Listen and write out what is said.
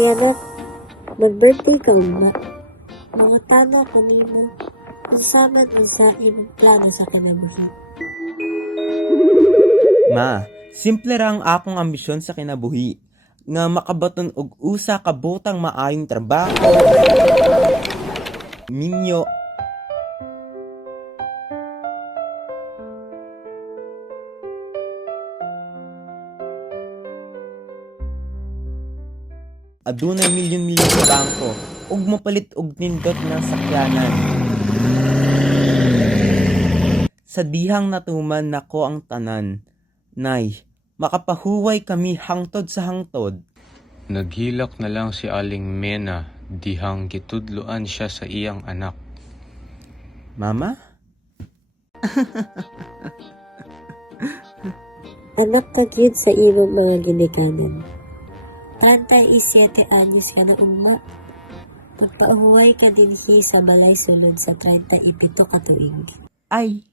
Kaya na, mag-birthday ka uma. Mga tano kanimo, usaman sa imong plano sa kanabuhi. Ma, simple ra ang akong ambisyon sa kinabuhi nga makabaton og usa ka botang maayong trabaho. Minyo adunay milyon-milyon sa bangko ug mapalit og nindot nga sakyanan. Sa dihang natuman nako ang tanan. Nay, makapahuway kami hangtod sa hangtod. Naghilak na lang si Aling Mena dihang gitudloan siya sa iyang anak. Mama? Anak ka gyud sa imong mga ginikanan. 37 anyos ka na uma. Pagpauhuway ka dinhi sa balay sulod sa 37 ka tuig. Ay,